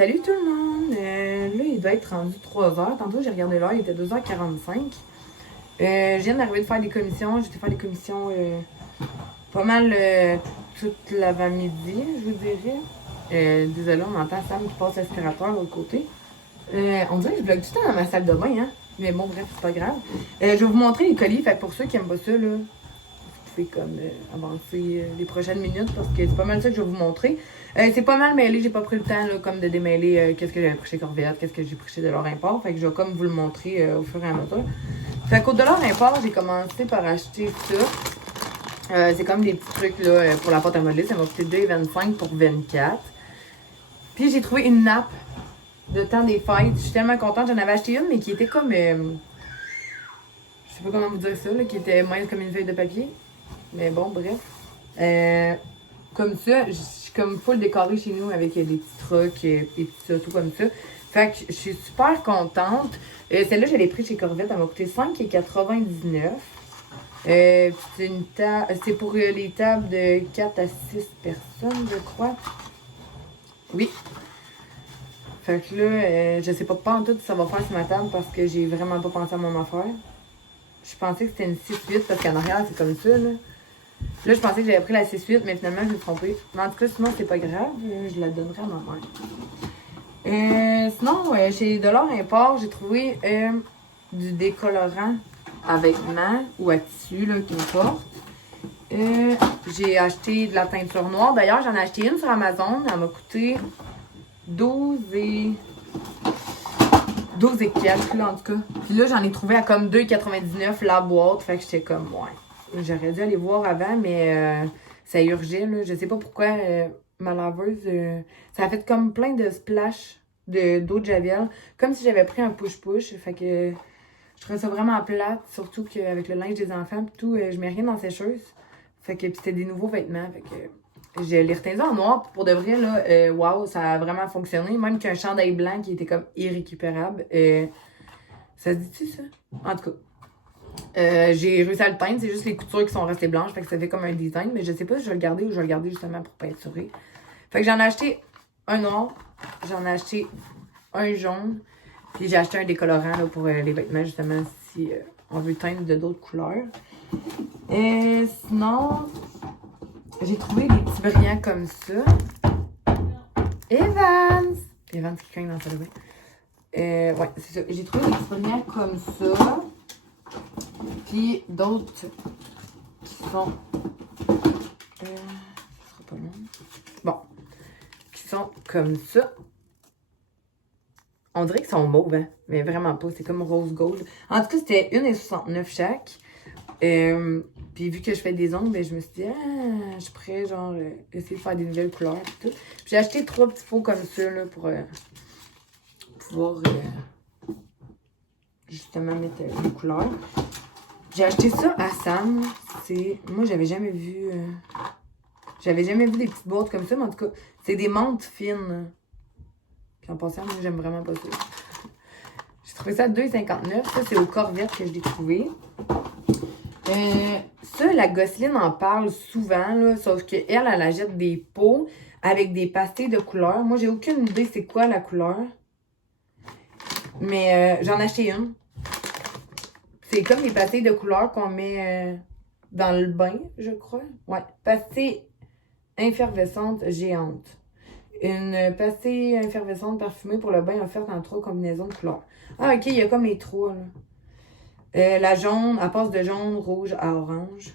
Salut tout le monde! Là, il doit être rendu 3h. Tantôt, j'ai regardé l'heure, il était 2h45. Je viens d'arriver de faire des commissions. J'étais faire des commissions pas mal toute l'avant-midi, je vous dirais. Désolée, on entend Sam qui passe l'aspirateur de l'autre côté. On dirait que je bloque tout le temps dans ma salle de bain, hein? Mais bon, bref, c'est pas grave. Je vais vous montrer les colis. Fait que pour ceux qui aiment pas ça, là, vous pouvez comme avancer les prochaines minutes parce que c'est pas mal ça que je vais vous montrer. C'est pas mal mêlé, j'ai pas pris le temps là, comme de démêler qu'est-ce que j'avais pris chez Corvette, qu'est-ce que j'ai pris chez Dollar Import. Fait que je vais comme vous le montrer au fur et à mesure. Fait qu'au Dollar Import, j'ai commencé par acheter ça. C'est comme des petits trucs là, pour la pâte à modeler. Ça m'a coûté 2,25 pour 24. Puis j'ai trouvé une nappe de temps des fêtes. Je suis tellement contente. J'en avais acheté une, mais qui était comme... je sais pas comment vous dire ça, là, qui était mince comme une feuille de papier. Mais bon, bref. Comme ça, je suis comme full décorée chez nous avec des petits trucs, des petits autos comme ça. Fait que je suis super contente. Celle-là, je l'ai prise chez Corvette. Elle m'a coûté 5,99. C'est pour les tables de 4 à 6 personnes, je crois. Oui. Fait que là, je sais pas en tout si ça va faire sur ma table parce que j'ai vraiment pas pensé à mon affaire. Je pensais que c'était une 6-8 parce qu'en arrière, c'est comme ça, là. Là, je pensais que j'avais pris la 6-8, mais finalement, je me suis trompée. Mais en tout cas, sinon, c'est pas grave. Je la donnerai à ma mère. Sinon, chez Dollar Import, j'ai trouvé du décolorant à vêtements ou à tissu, là, qui me porte. J'ai acheté de la teinture noire. D'ailleurs, j'en ai acheté une sur Amazon. Elle m'a coûté 12 et quelques, là, en tout cas. Puis là, j'en ai trouvé à comme 2,99 la boîte. Fait que j'étais comme, ouais. J'aurais dû aller voir avant, mais ça urgeait, là. Je sais pas pourquoi ma laveuse, ça a fait comme plein de splash d'eau de Javel. Comme si j'avais pris un push-push. Fait que je trouvais ça vraiment plate. Surtout qu'avec le linge des enfants pis tout, je mets rien dans la sécheuse. Fait que c'était des nouveaux vêtements. Fait que je l'ai retenu en noir. Pour de vrai, là, wow, ça a vraiment fonctionné. Même qu'un chandail blanc qui était comme irrécupérable. Ça se dit-tu, ça? En tout cas. J'ai réussi à le teindre, c'est juste les coutures qui sont restées blanches, fait que ça fait comme un design, mais je sais pas si je vais le garder ou je vais le garder justement pour peinturer. Fait que j'en ai acheté un noir, j'en ai acheté un jaune, puis j'ai acheté un décolorant là, pour les vêtements justement si on veut teindre de d'autres couleurs. Sinon, j'ai trouvé des petits brillants comme ça. Evans qui cogne dans sa bain. Ouais, c'est ça. J'ai trouvé des petits brillants comme ça. Puis d'autres qui sont. Ça sera pas long. Bon. Qui sont comme ça. On dirait qu'ils sont mauves, hein? Mais vraiment pas. C'est comme rose gold. En tout cas, c'était 1,69 chaque. Puis vu que je fais des ongles, ben, je me suis dit, je pourrais genre essayer de faire des nouvelles couleurs et tout. Puis j'ai acheté 3 petits pots comme ça là, pour pouvoir justement mettre les couleurs. J'ai acheté ça à Sam. Moi, j'avais jamais vu des petites boîtes comme ça, mais en tout cas, c'est des menthes fines. Puis en passant, moi, j'aime vraiment pas ça. J'ai trouvé ça à 2,59. Ça, c'est au Corvette que je l'ai trouvé. Ça, la Gosseline en parle souvent, là, sauf qu'elle, elle achète des pots avec des pastilles de couleurs. Moi, j'ai aucune idée c'est quoi la couleur. Mais j'en ai acheté une. C'est comme des pastilles de couleurs qu'on met dans le bain, je crois. Ouais, pastille effervescente géante. Une pastille effervescente parfumée pour le bain offerte en 3 combinaisons de couleurs. Ah, ok, il y a comme les 3, là. La jaune, elle passe de jaune, rouge à orange.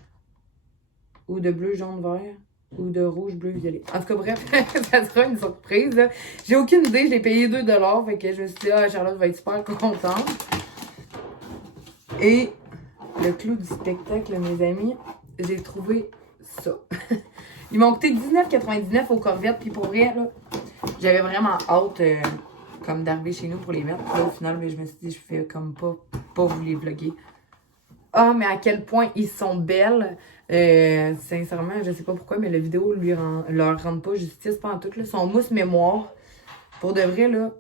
Ou de bleu, jaune, vert. Ou de rouge, bleu, violet. En tout cas, bref, ça sera une surprise, là. J'ai aucune idée, je l'ai payé 2$. Fait que je me suis dit, Charlotte va être super contente. Et le clou du spectacle, mes amis, j'ai trouvé ça. Ils m'ont coûté 19,99 au Corvette. Puis pour vrai, là, j'avais vraiment hâte comme d'arriver chez nous pour les mettre. Puis là, au final, je me suis dit, je fais comme pas vous les vlogger. Ah, mais à quel point ils sont belles. Sincèrement, je sais pas pourquoi, mais la vidéo leur rend pas justice pendant tout. Là. Son mousse mémoire. Pour de vrai, là,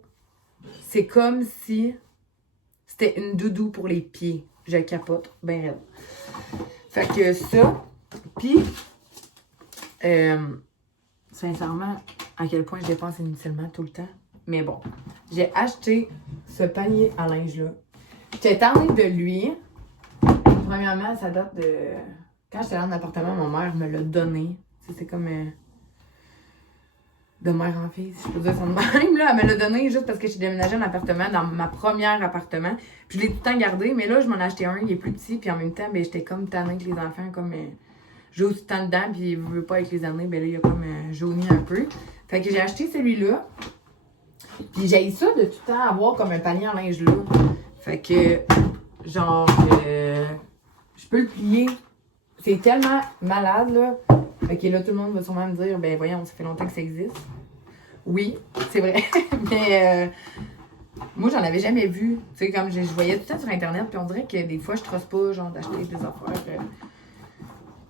c'est comme si c'était une doudou pour les pieds. Je capote. Ben raide. Fait que ça. Puis, sincèrement, à quel point je dépense inutilement tout le temps. Mais bon, j'ai acheté ce panier à linge-là. J'étais tannée de lui. Premièrement, ça date de... Quand j'étais dans l'appartement, ma mère me l'a donné. C'est comme... de mère en fille, si je peux dire ça de même. Là. Elle me l'a donné juste parce que j'ai déménagé en appartement, dans ma première appartement. Puis je l'ai tout le temps gardé, mais là, je m'en ai acheté un, il est plus petit. Puis en même temps, ben, j'étais comme tannée que les enfants, comme... jouent tout le temps dedans, puis il veut pas avec les années, ben là, il a comme jauni un peu. Fait que j'ai acheté celui-là. Puis j'ai eu ça de tout le temps avoir comme un panier en linge là. Fait que, genre, je peux le plier. C'est tellement malade, là. Fait que là, tout le monde va sûrement me dire, ben voyons, ça fait longtemps que ça existe. Oui, c'est vrai. Mais moi, j'en avais jamais vu. Tu sais, comme je voyais tout ça sur Internet, puis on dirait que des fois, je trosse pas, genre, d'acheter des affaires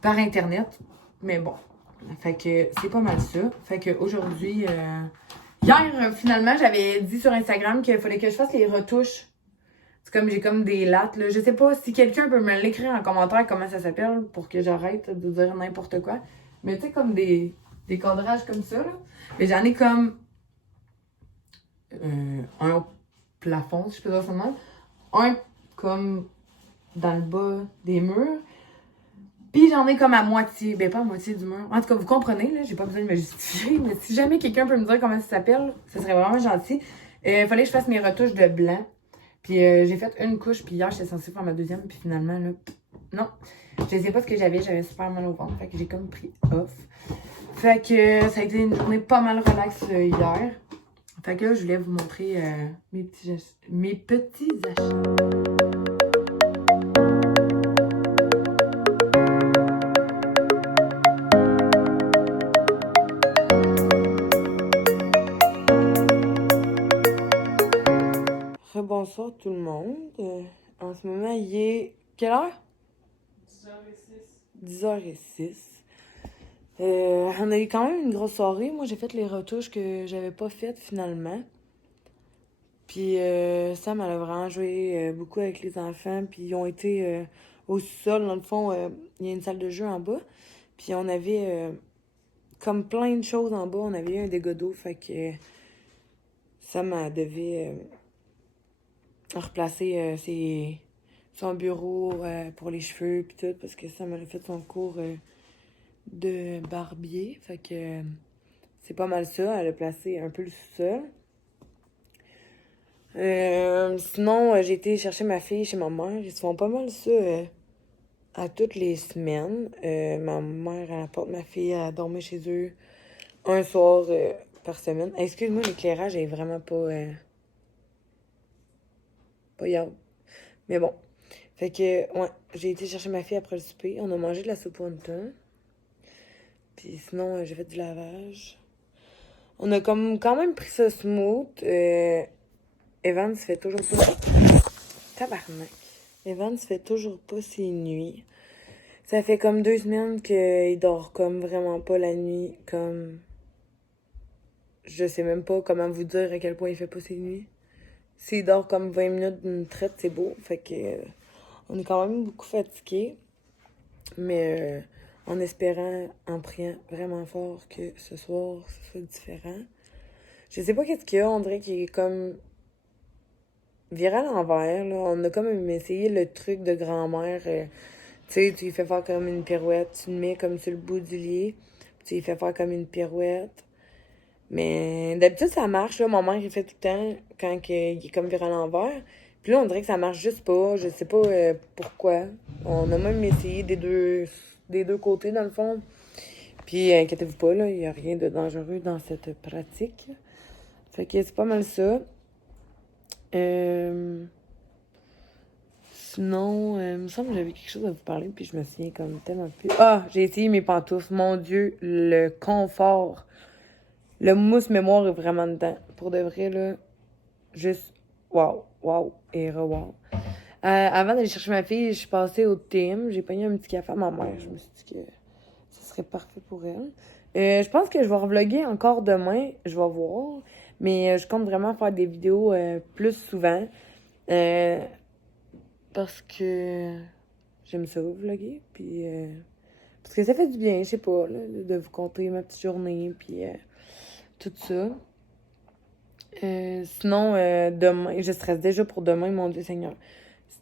par Internet. Mais bon. Fait que c'est pas mal ça. Fait que aujourd'hui, hier, finalement, j'avais dit sur Instagram qu'il fallait que je fasse les retouches. C'est comme j'ai comme des lattes, là. Je sais pas si quelqu'un peut me l'écrire en commentaire comment ça s'appelle pour que j'arrête de dire n'importe quoi. Mais tu sais, comme des cadrages comme ça, là. Mais j'en ai comme un au plafond, si je peux dire ça de même. Un comme dans le bas des murs. Puis j'en ai comme à moitié. Ben pas à moitié du mur. En tout cas, vous comprenez, là, j'ai pas besoin de me justifier. Mais si jamais quelqu'un peut me dire comment ça s'appelle, ça serait vraiment gentil. Il fallait que je fasse mes retouches de blanc. Puis j'ai fait une couche, puis hier, j'étais censée faire ma deuxième, puis finalement, là, non. Je sais pas ce que j'avais super mal au ventre. Fait que j'ai comme pris off. Fait que ça a été une journée pas mal relax hier. Fait que là, je voulais vous montrer mes petits achats. Bonsoir tout le monde. En ce moment, il est... Quelle heure? 10h06. On a eu quand même une grosse soirée. Moi, j'ai fait les retouches que j'avais pas faites finalement. Puis Sam, elle a vraiment joué beaucoup avec les enfants. Puis ils ont été au sol. Dans le fond, il y a une salle de jeu en bas. Puis on avait comme plein de choses en bas. On avait eu un dégât d'eau. Fait que Sam, elle devait replacer son bureau pour les cheveux puis tout. Parce que Sam, elle a fait son cours de barbier. Fait que c'est pas mal ça. Elle a placé un peu le sous-sol. Sinon, j'ai été chercher ma fille chez ma mère. Ils se font pas mal ça à toutes les semaines. Ma mère, elle apporte ma fille à dormir chez eux un soir par semaine. Excuse-moi, l'éclairage est vraiment pas yard. Mais bon. Fait que, ouais, j'ai été chercher ma fille après le souper. On a mangé de la soupe wonton. Puis sinon, j'ai fait du lavage. On a comme quand même pris ça smooth. Evan se fait toujours pas... Tabarnak. Evan se fait toujours pas ses nuits. Ça fait comme 2 semaines qu'il dort comme vraiment pas la nuit. Comme... Je sais même pas comment vous dire à quel point il fait pas ses nuits. S'il dort comme 20 minutes d'une traite, c'est beau. Fait que... on est quand même beaucoup fatigués. Mais en espérant, en priant vraiment fort que ce soir, ce soit différent. Je sais pas qu'est-ce qu'il y a. On dirait qu'il est comme... viré à l'envers, là. On a comme essayé le truc de grand-mère. Tu sais, tu lui fais faire comme une pirouette. Tu le mets comme sur le bout du lit. Puis tu lui fais faire comme une pirouette. Mais d'habitude, ça marche, là. Mon mère, il fait tout le temps quand il est comme viré à l'envers. Puis là, on dirait que ça marche juste pas. Je sais pas pourquoi. On a même essayé des deux côtés, dans le fond. Puis, inquiétez-vous pas, là, il n'y a rien de dangereux dans cette pratique. Fait que c'est pas mal ça. Sinon, il me semble que j'avais quelque chose à vous parler, puis je me souviens comme tellement plus. Ah, j'ai essayé mes pantoufles. Mon Dieu, le confort. Le mousse mémoire est vraiment dedans. Pour de vrai, là, juste wow, wow et re-wow. Avant d'aller chercher ma fille, je suis passée au TM. J'ai pogné un petit café à ma mère. Je me suis dit que ce serait parfait pour elle. Je pense que je vais revlogger encore demain. Je vais voir. Mais je compte vraiment faire des vidéos plus souvent. Parce que j'aime ça, vlogger. Puis, parce que ça fait du bien, je sais pas, là, de vous conter ma petite journée. Puis, tout ça. Sinon, demain, je stresse déjà pour demain, mon Dieu Seigneur.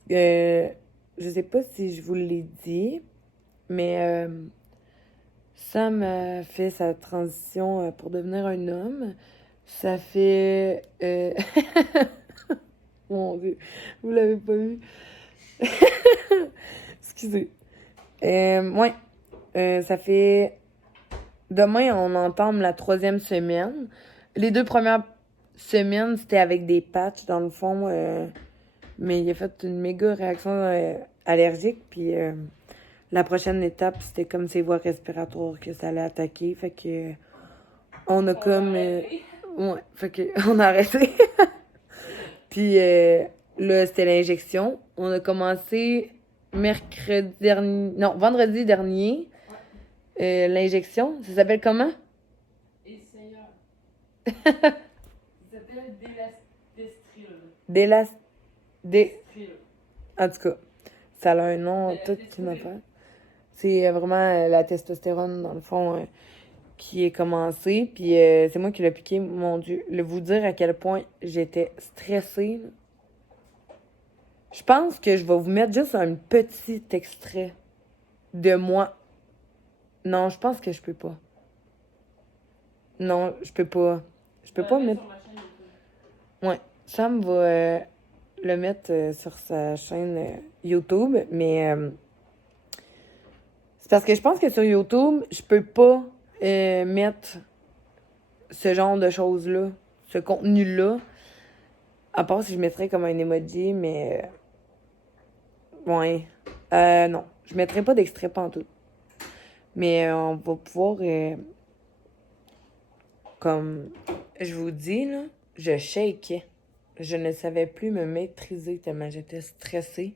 Je sais pas si je vous l'ai dit, mais Sam a fait sa transition pour devenir un homme. Ça fait... Mon Dieu, vous l'avez pas vu. Excusez. Ouais, ça fait... Demain, on entame la 3e semaine. Les 2 premières semaines, c'était avec des patchs, dans le fond. Mais il a fait une méga réaction allergique. Puis la prochaine étape, c'était comme ses voies respiratoires que ça allait attaquer. Fait que on a comme... ouais, fait que on a arrêté. Puis là, c'était l'injection. On a commencé mercredi dernier... Non, vendredi dernier. L'injection, ça s'appelle comment? Essayeur. Ça s'appelle Délastestril. Délastestril. En tout cas, ça a un nom, tout une affaire. C'est vraiment la testostérone, dans le fond, qui est commencée. Puis c'est moi qui l'ai piqué, mon Dieu. Vous dire à quel point j'étais stressée. Je pense que je vais vous mettre juste un petit extrait de moi. Non, je pense que je peux pas. Non, je peux pas. Je peux pas mettre... Ouais, Sam va le mettre sur sa chaîne YouTube, mais c'est parce que je pense que sur YouTube, je peux pas mettre ce genre de choses-là, ce contenu-là, à part si je mettrais comme un emoji, mais ouais. Non, je mettrais pas d'extrait pantoute. Mais on va pouvoir comme je vous dis, là, je shakeais. Je ne savais plus me maîtriser tellement j'étais stressée.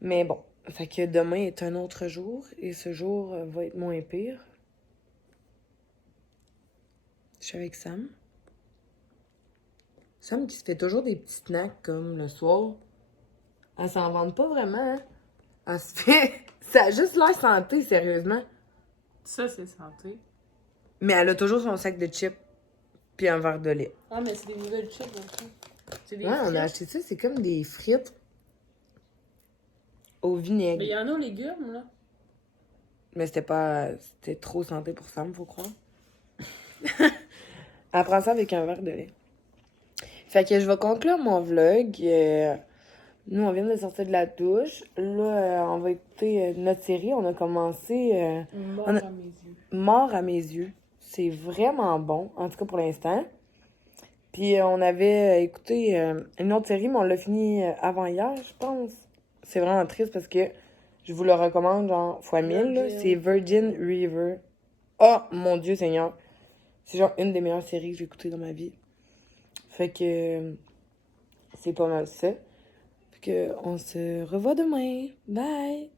Mais bon, fait que demain est un autre jour et ce jour va être moins pire. Je suis avec Sam. Sam qui se fait toujours des petits snacks comme le soir. Elle s'en vante pas vraiment, hein? Elle se fait... Ça a juste l'air santé, sérieusement. Ça, c'est santé. Mais elle a toujours son sac de chips puis un verre de lait. Ah, mais c'est des nouvelles chips, donc. C'est des Ouais, on a frites. acheté ça, c'est comme des frites au vinaigre. Mais il y en a aux légumes, là. Mais c'était pas... C'était trop santé pour Sam, faut croire. Elle prend ça avec un verre de lait. Fait que je vais conclure mon vlog. Nous, on vient de sortir de la douche. Là, on va écouter notre série. On a commencé... Mort on a- à mes yeux. Mort à mes yeux. C'est vraiment bon, en tout cas pour l'instant. Puis on avait écouté une autre série, mais on l'a fini avant hier, je pense. C'est vraiment triste parce que je vous le recommande, genre, fois 1000, là. C'est Virgin River. Oh, mon Dieu Seigneur. C'est genre une des meilleures séries que j'ai écoutées dans ma vie. Fait que c'est pas mal ça. Fait que on se revoit demain. Bye!